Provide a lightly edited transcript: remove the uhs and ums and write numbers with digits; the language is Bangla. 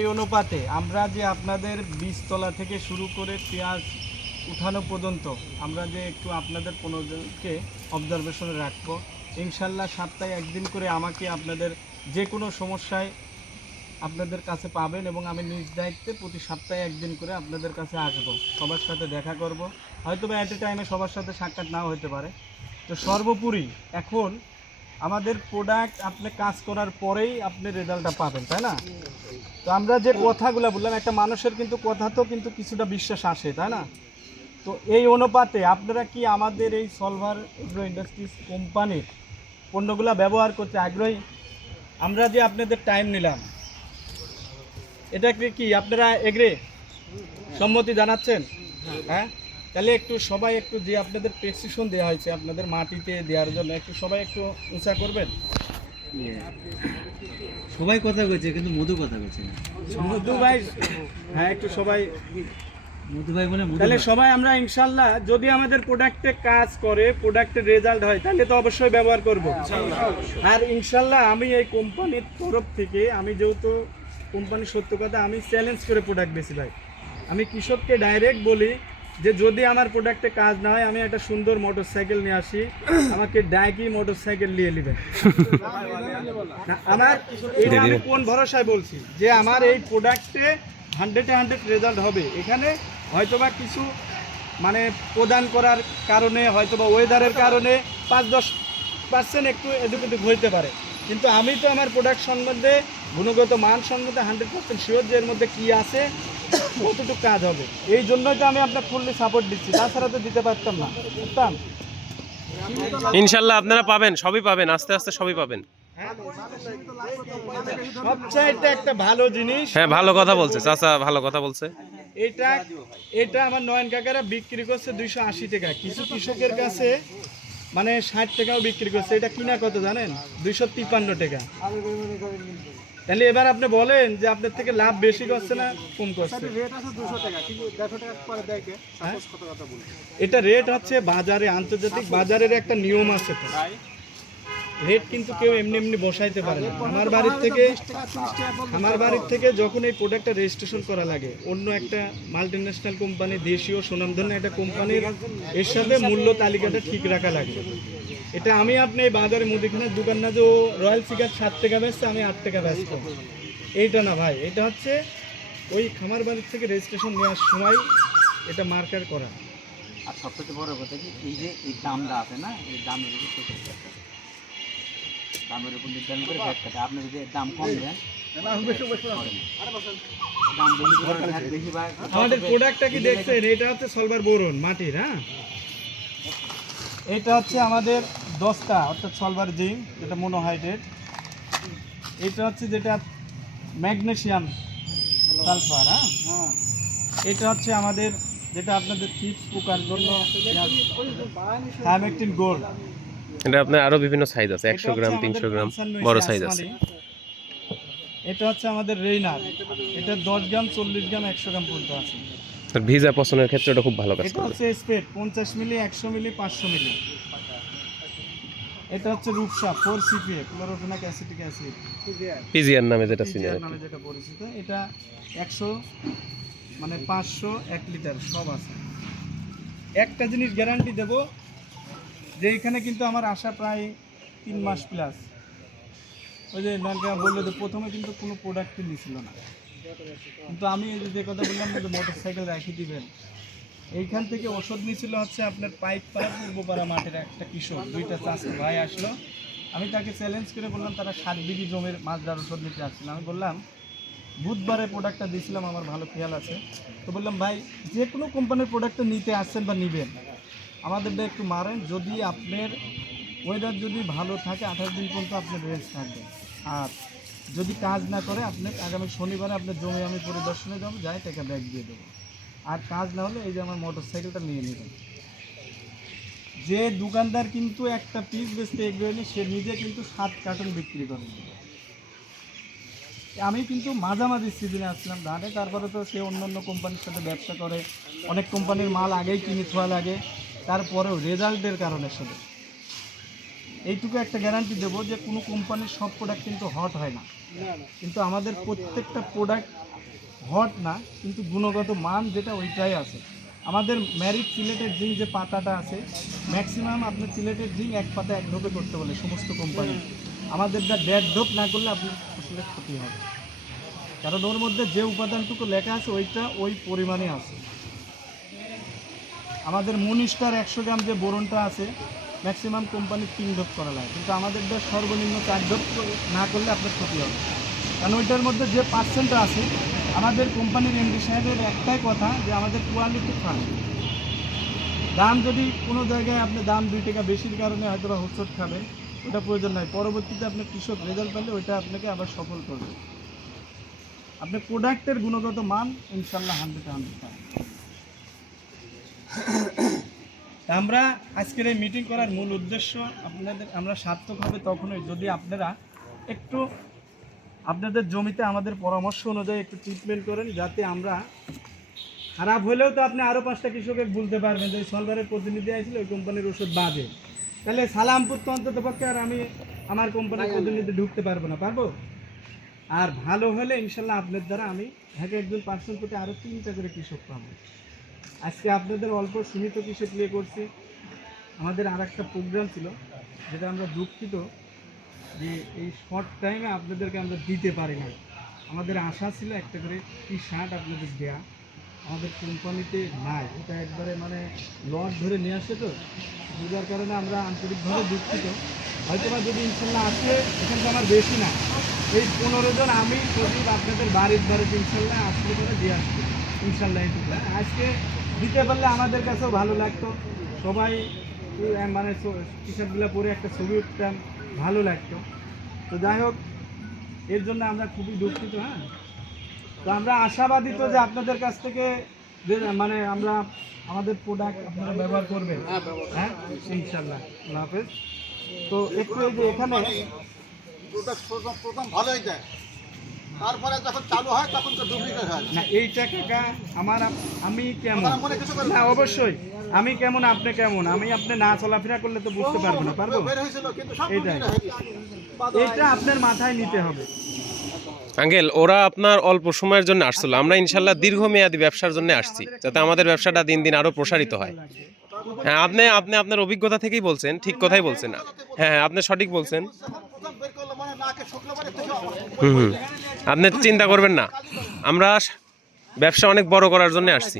এই অনুপাতে আমরা যে আপনাদের বীজতলা থেকে শুরু করে পেঁয়াজ উঠানো পর্যন্ত আমরা যে একটু আপনাদের 15 জনকে অবজারভেশনে রাখবো। ইনশাল্লাহ সপ্তাহে একদিন করে আমাকে আপনাদের যে কোনো সমস্যায় আপনাদের কাছে পাবেন এবং আমি নিজ দায়িত্বে প্রতি সপ্তাহে একদিন করে আপনাদের কাছে আসবো, সবার সাথে দেখা করব। হয়তো বা অ্যাট এ টাইমে সবার সাথে সাক্ষাৎ নাও হতে পারে। তো সর্বোপরি এখন আমাদের প্রোডাক্ট আপনি কাজ করার পরেই আপনি রেজাল্টটা পাবেন, তাই না? তো আমরা যে কথাগুলো বললাম, একটা মানুষের কিন্তু কথা তো কিন্তু কিছুটা বিশ্বাস আসে, তাই না? তো এই অনুপাতে আপনারা কি আমাদের এই সলভার এগ্রো ইন্ডাস্ট্রিজ কোম্পানির পণ্যগুলো ব্যবহার করতে আগ্রহী? আমরা যে আপনাদের টাইম নিলাম, এটা কি আপনারা এগ্রে সম্মতি জানাচ্ছেন? হ্যাঁ, তাহলে একটু সবাই একটু যে আপনাদের প্রেসক্রিপশন দেওয়া হয়েছে আপনাদের মাটিতে দেওয়ার জন্য একটু সবাই একটু উঁচা করবেন। সবাই কথা কইছে কিন্তু মধু কথা কইছে না। মধু ভাই, হ্যাঁ একটু সবাই মধু ভাই বলে তাহলে সবাই আমরা ইনশাল্লাহ যদি আমাদের প্রোডাক্টে কাজ করে, প্রোডাক্টের রেজাল্ট হয়, তাহলে তো অবশ্যই ব্যবহার করব। আর ইনশাল্লাহ আমি এই কোম্পানির তরফ থেকে, আমি যেহেতু কোম্পানির সত্য কথা, আমি চ্যালেঞ্জ করে প্রোডাক্ট বেশি ভাই। আমি কৃষককে ডাইরেক্ট বলি যে যদি আমার প্রোডাক্টে কাজ না হয় আমি একটা সুন্দর মোটর সাইকেল নিয়ে আসি, আমাকে ডাইকি মোটর সাইকেল নিয়ে নেবেন। আমার এটা আমি কোন ভরসায় বলছি যে আমার এই প্রোডাক্টে 100-100 রেজাল্ট হবে। এখানে হয়তোবা কিছু মানে প্রদান করার কারণে, হয়তোবা ওয়েদারের কারণে 5-10% একটু এদিক ওদিক হইতে পারে, কিন্তু আমি তো আমার প্রোডাক্ট সম্বন্ধে গুণগত মান সম্বন্ধে 100% শিওর যে এর মধ্যে কী আছে, কতটুকু কাজ হবে। এই জন্যই তো আমি আপনার ফুললি সাপোর্ট দিচ্ছি, তাছাড়া তো দিতে পারতাম না, বুঝতাম। ইনশাল্লাহ আপনারা পাবেন, সবই পাবেন, আস্তে আস্তে সবই পাবেন। সবচাইতে একটা ভালো জিনিস, হ্যাঁ ভালো কথা বলছে চাচা, ভালো কথা বলছে। এটা এটা আমার নয়ন কাকারা বিক্রি করছে 280 টাকা, কিছু কৃষকের কাছে মানে 60 টাকাও বিক্রি করছে। এটা কিনা কত জানেন? 253 টাকা। তাহলে এবার আপনি বলেন যে আপনার থেকে লাভ বেশি করছে না কম করছে? এটা রেট হচ্ছে বাজারে, আন্তর্জাতিক বাজারের একটা নিয়ম আছে, তো রেট কিন্তু কেউ এমনি এমনি বসাইতে পারে না। আমার বাড়ির থেকে যখন এই প্রোডাক্টটা রেজিস্ট্রেশন করা লাগে অন্য একটা মাল্টিন্যাশনাল কোম্পানি, দেশীয় সুনামধন্য একটা কোম্পানির, এর সাথে মূল্য তালিকাটা ঠিক রাখা লাগে। এটা আমি আপনি এই বাজারে মুদিখানার দোকান না, যে রয়্যাল সিগার 7 টাকা বেচছে আমি 8 টাকা বেচবো, এইটা না ভাই। এটা হচ্ছে ওই খামার বাড়ির থেকে রেজিস্ট্রেশন নেওয়ার সময় এটা মার্কার করা। আর সবথেকে বড় কথা কি, এই যে এই দামটা আছে না, এই দামের উপর দামের উপর নির্ধারণ করে ভ্যাট কাটে। আপনি যদি দাম কম দেন, দাম বেশি বা আমাদের প্রোডাক্টটা কি দেখছেন? এটা হচ্ছে সলভার বোরন মাটির, হ্যাঁ। এটা হচ্ছে আমাদের 10টা, অর্থাৎ সলভার জিঙ্ক, যেটা মোনোহাইড্রেট। এটা হচ্ছে যেটা ম্যাগনেসিয়াম সালফার, হ্যাঁ। এটা হচ্ছে আমাদের যেটা আপনাদের চিপস পোকার জন্য থাইমেকটিন গোল্ড। এটা আপনার আরো বিভিন্ন সাইজ আছে, 100 গ্রাম 300 গ্রাম বড় সাইজ আছে। এটা হচ্ছে আমাদের রেইনার, এটা 10 গ্রাম 40 গ্রাম 100 গ্রাম পর্যন্ত আছে। আর ভিজা পছন্দের ক্ষেত্রে এটা খুব ভালো কাজ এটা করে। হচ্ছে স্প্রেড 50 মিলি, 100 মিলি, 500 মিলি। এটা হচ্ছে Rupsa 4 CPA, chlorophenic acetic acid, PGR নামে যেটা চিনি পিজিআর নামে যেটা পরিচিত। এটা 100 মানে 500 1 লিটার সব আছে। একটা জিনিস গ্যারান্টি দেব যে এখানে কিন্তু আমার আসা প্রায় 3 মাস প্লাস। ওই যে নয়নকা বললো যে প্রথমে কিন্তু কোনো প্রোডাক্টই নিয়েছিল না, কিন্তু আমি এই যে কথা বললাম যে মোটর সাইকেল রাখি দিবেন, এইখান থেকে ওষুধ নিয়েছিল হচ্ছে আপনার পাইকপাড়া পূর্বপাড়া মাঠের একটা কৃষক, 2টা চাষি ভাই আসলো। আমি তাকে চ্যালেঞ্জ করে বললাম, তারা 7 বিঘি জমির মাছদার ওষুধ নিতে আসছিল। আমি বললাম বুধবারে প্রোডাক্টটা দিয়েছিলাম, আমার ভালো খেয়াল আছে। তো বললাম ভাই যে কোনো কোম্পানির প্রোডাক্টটা নিতে আসছেন বা নেবেন, আমাদেরটা একটু মারেন, যদি আপনার ওয়েদার যদি ভালো থাকে 28 দিন পর্যন্ত আপনার রেস্ট থাকবে। আর যদি কাজ না করে আপনার আগামী শনিবারে আপনার জমি আমি পরিদর্শনে যাবো, যাই টাকা ব্যাগ দিয়ে দেবো। আর কাজ না হলে এই যে আমার মোটর সাইকেলটা নিয়ে নেবেন। যে দোকানদার কিন্তু একটা পিস বেচতে এগোয়নি, সে নিজে কিন্তু 7 কার্টন বিক্রি করে। আমি কিন্তু মাঝামাঝি সিজনে আসলাম ধানে, তারপরে তো সে অন্য অন্য কোম্পানির সাথে ব্যবসা করে, অনেক কোম্পানির মাল আগেই কিনে থোয়া লাগে, তারপরেও রেজাল্টের কারণে শুধু এইটুকু একটা গ্যারান্টি দেবো যে কোনো কোম্পানির সব প্রোডাক্ট কিন্তু হট হয় না, কিন্তু আমাদের প্রত্যেকটা প্রোডাক্ট হট না, কিন্তু গুণগত মান যেটা ওইটাই আছে। আমাদের ম্যারিড সিলেটের জিঙ্ক যে পাতাটা আছে, ম্যাক্সিমাম আপনার সিলেটের জিঙ্ক এক পাতা এক ঢোপে করতে বলে সমস্ত কোম্পানি। আমাদেরটা 1.5 ঢোপ না করলে আপনার ফসলের ক্ষতি হবে, কারণ ওর মধ্যে যে উপাদানটুকু লেখা আছে ওইটা ওই পরিমাণে আছে। আমাদের মনিস্টার 100 গ্রাম যে বোরনটা আছে, ম্যাক্সিমাম কোম্পানি 3 ঢোপ করা লাগে, কিন্তু আমাদেরটা সর্বনিম্ন 4 ঢোপ না করলে আপনার ক্ষতি হবে। কারণ ওইটার মধ্যে যে পার্সেন্টটা আছে, আমাদের কোম্পানির এমডি সাহেবের একটাই কথা যে আমাদের কোয়ালিটি ফার্স্ট। দাম যদি কোনো জায়গায় আপনি দাম 2 টাকা বেশির কারণে হয়তো বা হোঁচট খাবে, ওটা প্রয়োজন নয়। পরবর্তীতে আপনার কৃষক রেজাল্ট পেলে ওইটা আপনাকে আবার সফল করবে। আপনার প্রোডাক্টের গুণগত মান ইনশাল্লাহ 100%। আমরা আজকের এই মিটিং করার মূল উদ্দেশ্য, আমরা সার্থক হবে তখনই যদি আপনারা একটু আপনাদের জমিতে আমাদের পরামর্শ অনুযায়ী একটু ট্রিটমেন্ট করেন, যাতে আমরা খারাপ হলেও তো আপনি আরও 5টা কৃষকের বলতে পারবেন যে সলভারের প্রতিনিধি আসলে ওই কোম্পানির ওষুধ বাদে, তাহলে সালামপুর তো অন্তত পক্ষে আর আমি আমার কোম্পানির প্রতিনিধি ঢুকতে পারবো না, পারবো? আর ভালো হলে ইনশাল্লাহ আপনার দ্বারা আমি একজন পার্সন প্রতি আরও 3টা করে কৃষক পাবো। আজকে আপনাদের অল্প সীমিত কৃষক নিয়ে করছি। আমাদের আর একটা প্রোগ্রাম ছিল, যেটা আমরা দুঃখিত যে এই শর্ট টাইমে আপনাদেরকে আমরা দিতে পারি না। আমাদের আশা ছিল একটা করে টি-শার্ট আপনাদের দেয়া, আমাদের কোম্পানিতে নাই, এটা একবারে মানে লট ধরে নিয়ে আসে, তো যার কারণে আমরা আন্তরিকভাবে দুঃখিত। হয়তো বা যদি ইনশাল্লাহ আসে, এখানে তো আমার বেশি না, এই 15 জন আমি সজীব আপনাদের বাড়িতে ইনশাল্লাহ আসলে করে দিয়ে আসবো ইনশাল্লাহ। এইটুকু আজকে দিতে পারলে আমাদের কাছেও ভালো লাগতো, সবাই মানে টি-শার্টগুলো পরে একটা ছবি উঠতাম, ভালো লাগতো। তো যাই হোক, এর জন্য আমরা খুবই দুঃখিত। হ্যাঁ, তো আমরা আশাবাদী তো যে আপনাদের কাছ থেকে যে মানে আমরা আমাদের প্রোডাক্ট আপনারা ব্যবহার করবেন। হ্যাঁ ইনশাল্লাহ। আল্লাহ হাফেজ। তো একটু এই যে এখানে প্রথম ভালোই দেয়, তারপরে যখন চালু হয় তখন তো ডুপ্লিকেট হয়। না, এইটা কাকা আমি কেমন মনে কিছু করবেন না, অবশ্যই আমি কেমন আপনি কেমন, আমি আপনি না চলাফেরা করলে তো বুঝতে পারবো না, পারবো? বের হয়েছিল কিন্তু সব এইটাই, এইটা আপনার মাথায় নিতে হবে। আঙ্কেল, ওরা আপনার অল্প সময়ের জন্য আসছিল, আমরা ইনশাল্লাহ দীর্ঘমেয়াদী ব্যবসার জন্য আসছি, যাতে আমাদের ব্যবসাটা দিন দিন আরো প্রসারিত হয়। হ্যাঁ, আপনি আপনার অভিজ্ঞতা থেকেই বলছেন, ঠিক কথাই বলছেন। হ্যাঁ, আপনি সঠিক বলছেন। প্রথম বের করলো মানে নাকে শুকলো মানে হুম, আপনি চিন্তা করবেন না, আমরা ব্যবসা অনেক বড় করার জন্য আসছি।